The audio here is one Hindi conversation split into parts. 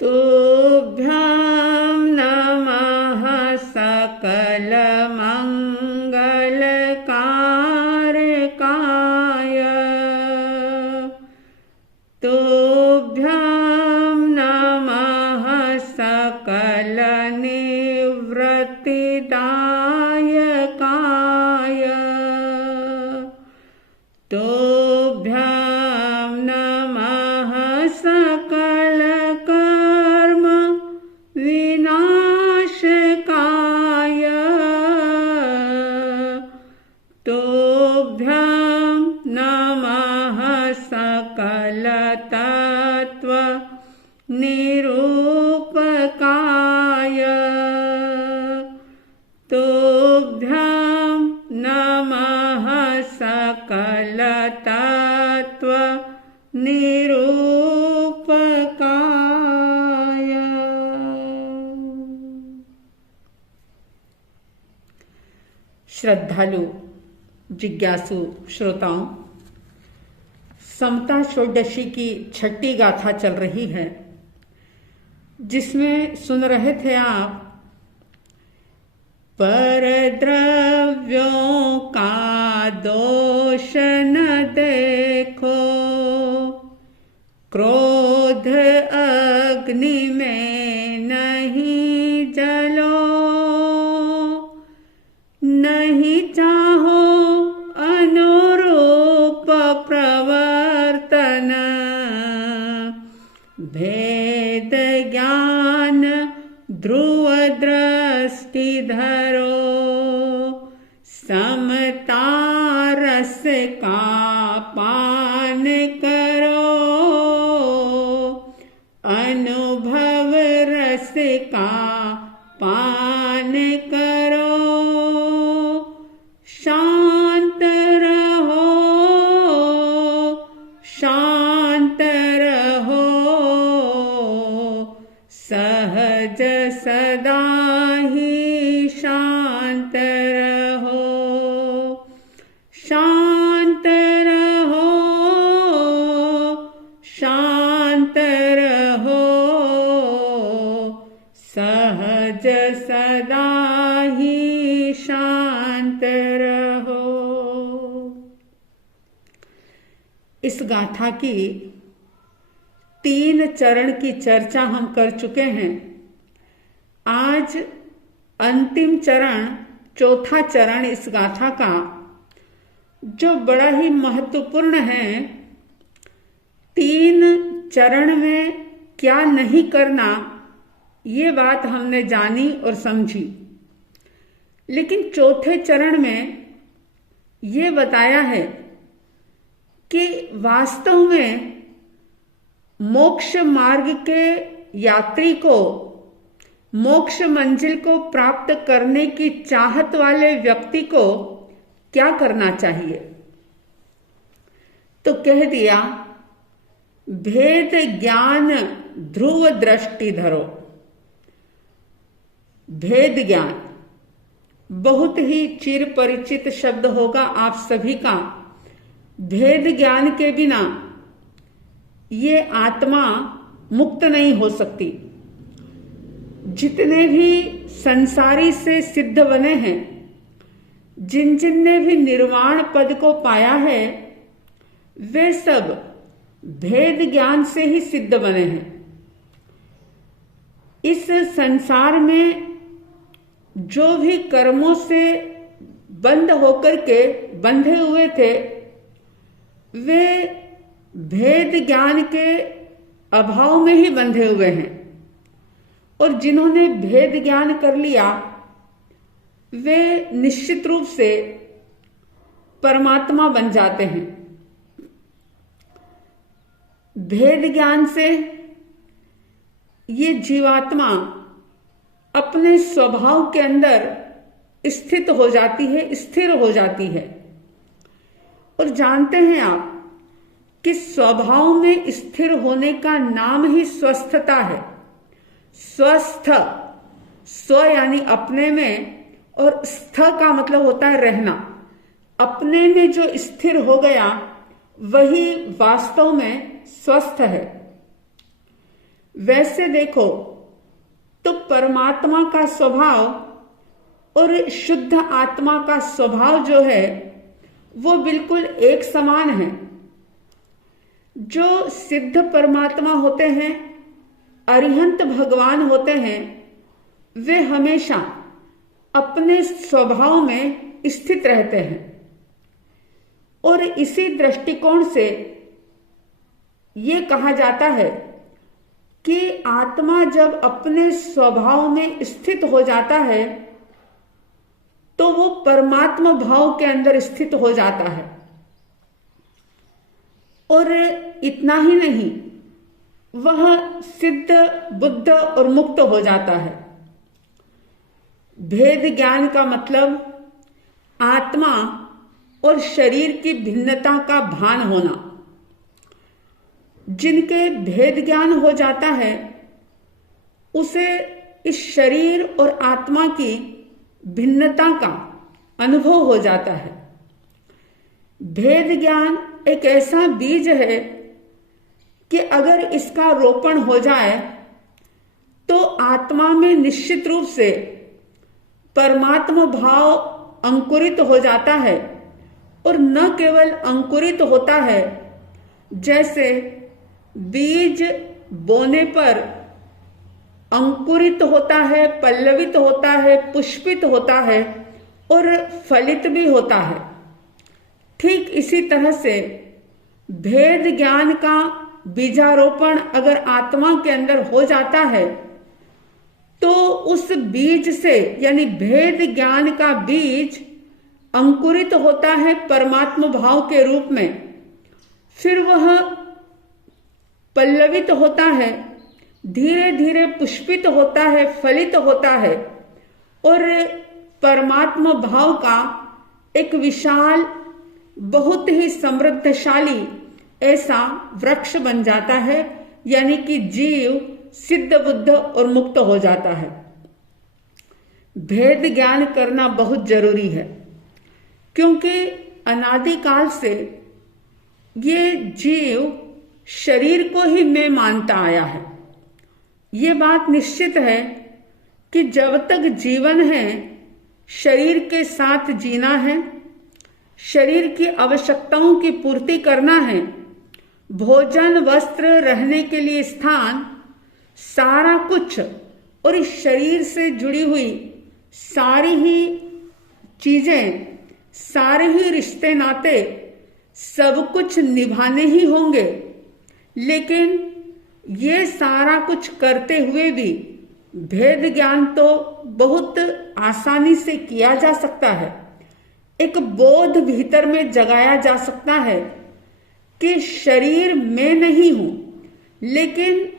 तुभ्यं नमः सकलमङ्गलकारकाय। तुभ्यं नमः सकलनिवृत्तिदायकाय। तुभ्यं नमः सकलकर्म विनाशकाय। तुभ्यं नमः सकलतत्त्व निरूपकाय। तुभ्यं नमः सकलतत्त्व निरूपकाय। श्रद्धालु जिज्ञासु श्रोताओं, समता षोडशी की छठी गाथा चल रही है, जिसमें सुन रहे थे आप परद्रव्यों का दोष न देखो, क्रोध अग्नि में नहीं जलो, नहीं चाहो अनुरूप प्रवर्तन, भेद ज्ञान ध्रुव दृष्टि धरो, समता रस का पान करो, अनुभव रस का पान करो, शांत रहो, शांत रहो, सहज सदा ही शांत रहो, शांत रहो, शांत रहो, सहज सदा ही शांत रहो। इस गाथा की 3 चरण की चर्चा हम कर चुके हैं। आज अंतिम चरण, चौथा चरण इस गाथा का, जो बड़ा ही महत्वपूर्ण है। 3 चरण में क्या नहीं करना, ये बात हमने जानी और समझी, लेकिन चौथे चरण में ये बताया है कि वास्तव में मोक्ष मार्ग के यात्री को, मोक्ष मंजिल को प्राप्त करने की चाहत वाले व्यक्ति को क्या करना चाहिए। तो कह दिया, भेद ज्ञान ध्रुव दृष्टि धरो। भेद ज्ञान बहुत ही चिर परिचित शब्द होगा आप सभी का। भेद ज्ञान के बिना ये आत्मा मुक्त नहीं हो सकती। जितने भी संसारी से सिद्ध बने हैं, जिन जिन ने भी निर्वाण पद को पाया है, वे सब भेद ज्ञान से ही सिद्ध बने हैं। इस संसार में जो भी कर्मों से बंध होकर के बंधे हुए थे, वे भेद ज्ञान के अभाव में ही बंधे हुए हैं। और जिन्होंने भेद ज्ञान कर लिया, वे निश्चित रूप से परमात्मा बन जाते हैं। भेद ज्ञान से ये जीवात्मा अपने स्वभाव के अंदर स्थित हो जाती है, स्थिर हो जाती है। और जानते हैं आप कि स्वभाव में स्थिर होने का नाम ही स्वस्थता है। स्वस्थ, स्व यानी अपने में, और स्थ का मतलब होता है रहना। अपने में जो स्थिर हो गया, वही वास्तव में स्वस्थ है। वैसे देखो तो परमात्मा का स्वभाव और शुद्ध आत्मा का स्वभाव जो है वो बिल्कुल एक समान है। जो सिद्ध परमात्मा होते हैं, अरिहंत भगवान होते हैं, वे हमेशा अपने स्वभाव में स्थित रहते हैं। और इसी दृष्टिकोण से ये कहा जाता है कि आत्मा जब अपने स्वभाव में स्थित हो जाता है तो वो परमात्मा भाव के अंदर स्थित हो जाता है। और इतना ही नहीं, वह सिद्ध, बुद्ध और मुक्त हो जाता है। भेद ज्ञान का मतलब आत्मा और शरीर की भिन्नता का भान होना। जिनके भेद ज्ञान हो जाता है उसे इस शरीर और आत्मा की भिन्नता का अनुभव हो जाता है। भेद ज्ञान एक ऐसा बीज है कि अगर इसका रोपण हो जाए तो आत्मा में निश्चित रूप से परमात्मा भाव अंकुरित हो जाता है। और न केवल अंकुरित होता है, जैसे बीज बोने पर अंकुरित होता है, पल्लवित होता है, पुष्पित होता है और फलित भी होता है। ठीक इसी तरह से भेद ज्ञान का बीजारोपण अगर आत्मा के अंदर हो जाता है तो उस बीज से, यानी भेद ज्ञान का बीज अंकुरित होता है परमात्मा भाव के रूप में। फिर वह पल्लवित होता है, धीरे धीरे पुष्पित होता है, फलित होता है और परमात्मा भाव का एक विशाल, बहुत ही समृद्धशाली ऐसा वृक्ष बन जाता है। यानी कि जीव सिद्ध, बुद्ध और मुक्त हो जाता है। भेद ज्ञान करना बहुत जरूरी है, क्योंकि अनादिकाल से ये जीव शरीर को ही मैं मानता आया है। ये बात निश्चित है कि जब तक जीवन है, शरीर के साथ जीना है, शरीर की आवश्यकताओं की पूर्ति करना है, भोजन, वस्त्र, रहने के लिए स्थान, सारा कुछ, और इस शरीर से जुड़ी हुई सारी ही चीजें, सारे ही रिश्ते नाते, सब कुछ निभाने ही होंगे। लेकिन ये सारा कुछ करते हुए भी भेद ज्ञान तो बहुत आसानी से किया जा सकता है। एक बोध भीतर में जगाया जा सकता है कि शरीर मैं नहीं हूं, लेकिन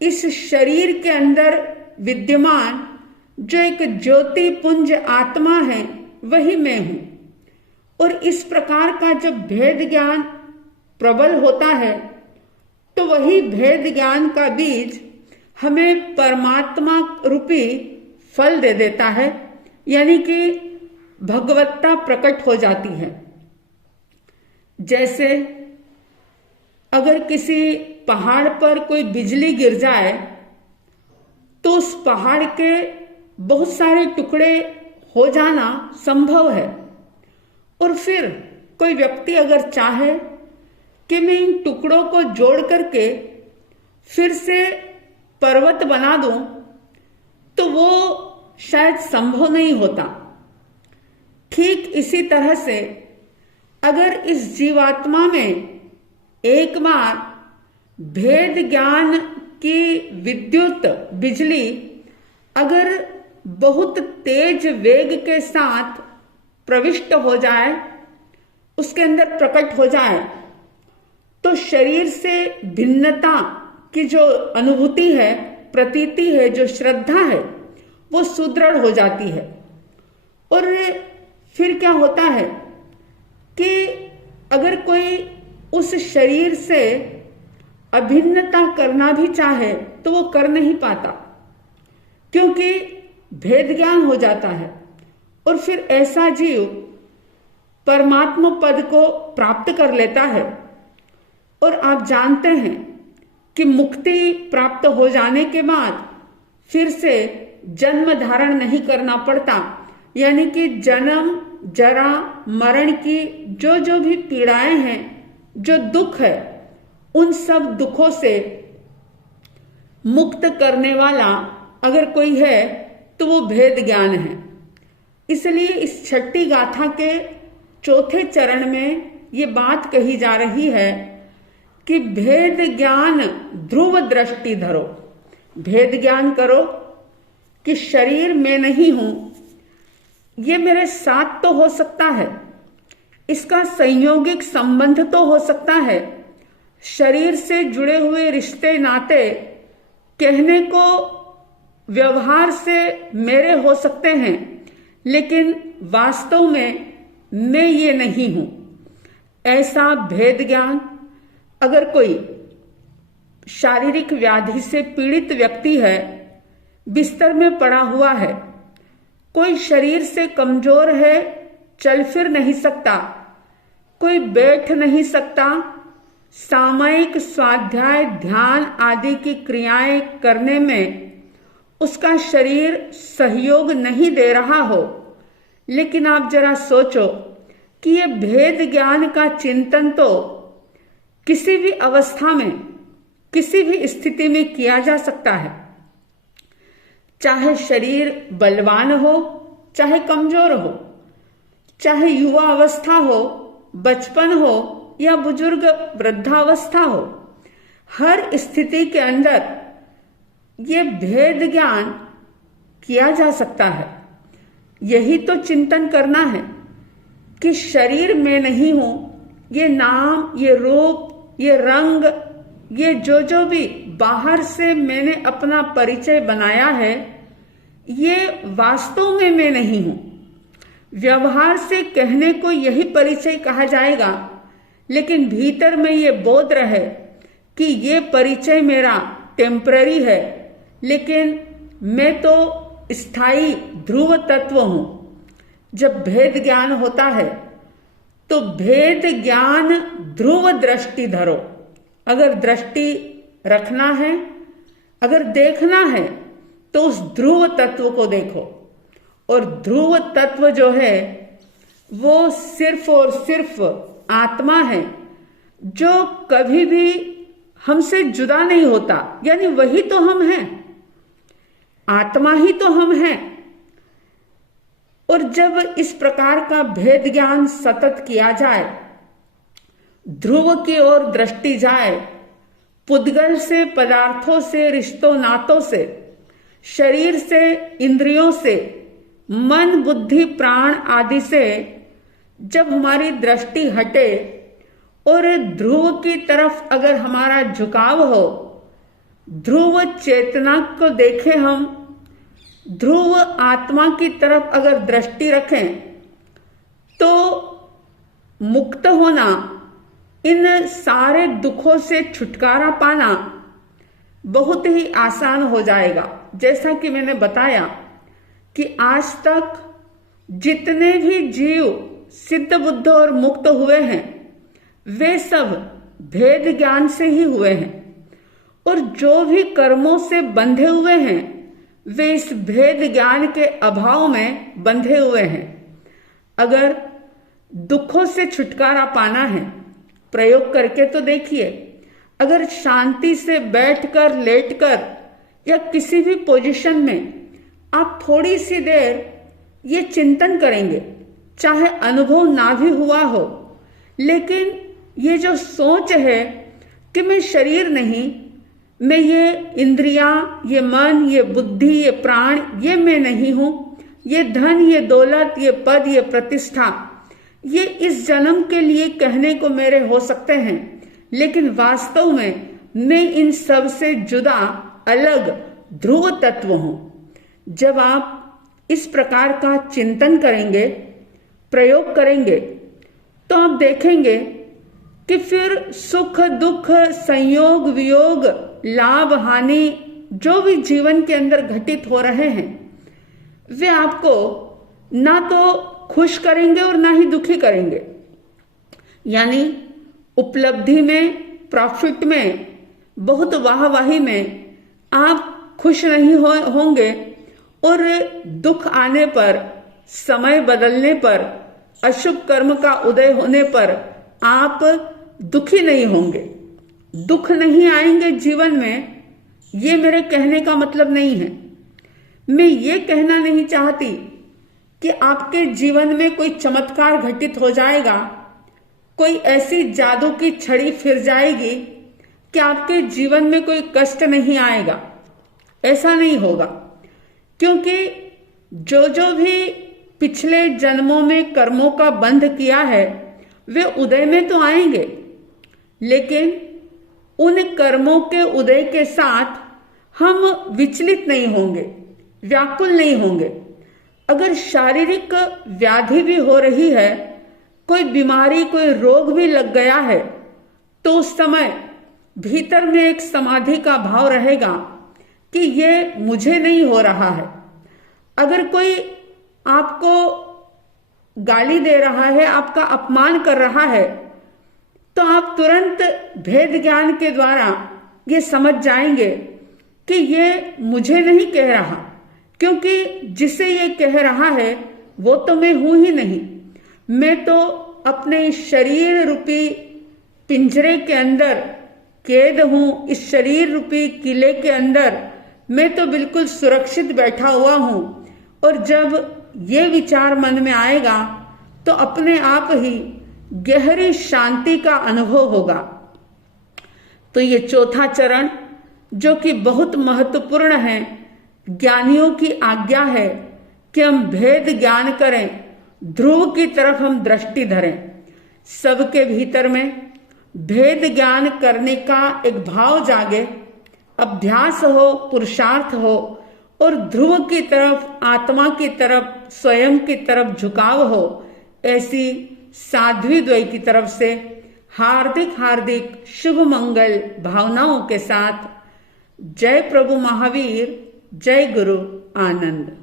इस शरीर के अंदर विद्यमान जो एक ज्योति पुंज आत्मा है वही मैं हूं। और इस प्रकार का जब भेद ज्ञान प्रबल होता है तो वही भेद ज्ञान का बीज हमें परमात्मा रूपी फल दे देता है, यानी कि भगवत्ता प्रकट हो जाती है। जैसे अगर किसी पहाड़ पर कोई बिजली गिर जाए तो उस पहाड़ के बहुत सारे टुकड़े हो जाना संभव है। और फिर कोई व्यक्ति अगर चाहे कि मैं इन टुकड़ों को जोड़ करके फिर से पर्वत बना दूं, तो वो शायद संभव नहीं होता। ठीक इसी तरह से अगर इस जीवात्मा में एक बार भेद ज्ञान की विद्युत बिजली अगर बहुत तेज वेग के साथ प्रविष्ट हो जाए, उसके अंदर प्रकट हो जाए, तो शरीर से भिन्नता की जो अनुभूति है, प्रतीति है, जो श्रद्धा है, वो सुदृढ़ हो जाती है। और फिर क्या होता है कि अगर कोई उस शरीर से अभिन्नता करना भी चाहे तो वो कर नहीं पाता, क्योंकि भेद ज्ञान हो जाता है। और फिर ऐसा जीव परमात्मा पद को प्राप्त कर लेता है। और आप जानते हैं कि मुक्ति प्राप्त हो जाने के बाद फिर से जन्म धारण नहीं करना पड़ता, यानी कि जन्म जरा मरण की जो जो भी पीड़ाएं हैं, जो दुख है, उन सब दुखों से मुक्त करने वाला अगर कोई है तो वो भेद ज्ञान है। इसलिए इस छठी गाथा के चौथे चरण में ये बात कही जा रही है कि भेद ज्ञान ध्रुव दृष्टि धरो। भेद ज्ञान करो कि शरीर में नहीं हूं, ये मेरे साथ तो हो सकता है, इसका संयोगिक संबंध तो हो सकता है, शरीर से जुड़े हुए रिश्ते नाते कहने को व्यवहार से मेरे हो सकते हैं, लेकिन वास्तव में मैं ये नहीं हूं। ऐसा भेद ज्ञान अगर कोई शारीरिक व्याधि से पीड़ित व्यक्ति है, बिस्तर में पड़ा हुआ है, कोई शरीर से कमजोर है, चल फिर नहीं सकता, कोई बैठ नहीं सकता, सामयिक स्वाध्याय ध्यान आदि की क्रियाएं करने में उसका शरीर सहयोग नहीं दे रहा हो, लेकिन आप जरा सोचो कि ये भेद ज्ञान का चिंतन तो किसी भी अवस्था में, किसी भी स्थिति में किया जा सकता है, चाहे शरीर बलवान हो, चाहे कमजोर हो, चाहे युवा अवस्था हो, बचपन हो या बुजुर्ग वृद्धावस्था हो। हर स्थिति के अंदर ये भेद ज्ञान किया जा सकता है। यही तो चिंतन करना है कि शरीर में नहीं हूं, ये नाम, ये रूप, ये रंग, ये जो जो भी बाहर से मैंने अपना परिचय बनाया है, ये वास्तव में मैं नहीं हूं। व्यवहार से कहने को यही परिचय कहा जाएगा, लेकिन भीतर में ये बोध रहे कि ये परिचय मेरा टेम्पररी है, लेकिन मैं तो स्थायी ध्रुव तत्व हूं। जब भेद ज्ञान होता है तो भेद ज्ञान ध्रुव दृष्टि धरो। अगर दृष्टि रखना है, अगर देखना है, तो उस ध्रुव तत्व को देखो। और ध्रुव तत्व जो है वो सिर्फ और सिर्फ आत्मा है, जो कभी भी हमसे जुदा नहीं होता, यानी वही तो हम हैं, आत्मा ही तो हम हैं। और जब इस प्रकार का भेद ज्ञान सतत किया जाए, ध्रुव की ओर दृष्टि जाए, पुद्गल से, पदार्थों से, रिश्तों नातों से, शरीर से, इंद्रियों से, मन बुद्धि प्राण आदि से जब हमारी दृष्टि हटे और ध्रुव की तरफ अगर हमारा झुकाव हो, ध्रुव चेतना को देखें, हम ध्रुव आत्मा की तरफ अगर दृष्टि रखें, तो मुक्त होना, इन सारे दुखों से छुटकारा पाना बहुत ही आसान हो जाएगा। जैसा कि मैंने बताया कि आज तक जितने भी जीव सिद्ध बुद्ध और मुक्त हुए हैं, वे सब भेद ज्ञान से ही हुए हैं। और जो भी कर्मों से बंधे हुए हैं, वे इस भेद ज्ञान के अभाव में बंधे हुए हैं। अगर दुखों से छुटकारा पाना है, प्रयोग करके तो देखिए। अगर शांति से बैठकर, लेटकर या किसी भी पोजीशन में आप थोड़ी सी देर ये चिंतन करेंगे, चाहे अनुभव ना भी हुआ हो, लेकिन ये जो सोच है कि मैं शरीर नहीं, मैं ये इंद्रियां, ये मन, ये बुद्धि, ये प्राण, ये मैं नहीं हूं, ये धन, ये दौलत, ये पद, ये प्रतिष्ठा, ये इस जन्म के लिए कहने को मेरे हो सकते हैं, लेकिन वास्तव में मैं इन सब से जुदा अलग ध्रुव तत्व हूं। जब आप इस प्रकार का चिंतन करेंगे, प्रयोग करेंगे, तो आप देखेंगे कि फिर सुख दुख, संयोग वियोग, लाभ हानि जो भी जीवन के अंदर घटित हो रहे हैं, वे आपको ना तो खुश करेंगे और ना ही दुखी करेंगे। यानी उपलब्धि में, प्रॉफिट में, बहुत वाहवाही में आप खुश नहीं होंगे और दुख आने पर, समय बदलने पर, अशुभ कर्म का उदय होने पर आप दुखी नहीं होंगे। दुख नहीं आएंगे जीवन में, ये मेरे कहने का मतलब नहीं है। मैं ये कहना नहीं चाहती कि आपके जीवन में कोई चमत्कार घटित हो जाएगा, कोई ऐसी जादू की छड़ी फिर जाएगी कि आपके जीवन में कोई कष्ट नहीं आएगा। ऐसा नहीं होगा, क्योंकि जो जो भी पिछले जन्मों में कर्मों का बंध किया है वे उदय में तो आएंगे, लेकिन उन कर्मों के उदय के साथ हम विचलित नहीं होंगे, व्याकुल नहीं होंगे। अगर शारीरिक व्याधि भी हो रही है, कोई बीमारी, कोई रोग भी लग गया है, तो उस समय भीतर में एक समाधि का भाव रहेगा कि ये मुझे नहीं हो रहा है। अगर कोई आपको गाली दे रहा है, आपका अपमान कर रहा है, तो आप तुरंत भेद ज्ञान के द्वारा ये समझ जाएंगे कि ये मुझे नहीं कह रहा, क्योंकि जिसे ये कह रहा है वो तो मैं हूं ही नहीं। मैं तो अपने शरीर रूपी पिंजरे के अंदर कैद हूं। इस शरीर रूपी किले के अंदर मैं तो बिल्कुल सुरक्षित बैठा हुआ हूं। और जब ये विचार मन में आएगा तो अपने आप ही गहरी शांति का अनुभव होगा। तो ये चौथा चरण जो कि बहुत महत्वपूर्ण है, ज्ञानियों की आज्ञा है कि हम भेद ज्ञान करें, ध्रुव की तरफ हम दृष्टि धरें। सबके भीतर में भेद ज्ञान करने का एक भाव जागे, अभ्यास हो, पुरुषार्थ हो और ध्रुव की तरफ, आत्मा की तरफ, स्वयं की तरफ झुकाव हो। ऐसी साध्वी द्वय की तरफ से हार्दिक हार्दिक शुभ मंगल भावनाओं के साथ जय प्रभु महावीर, जय गुरु आनंद।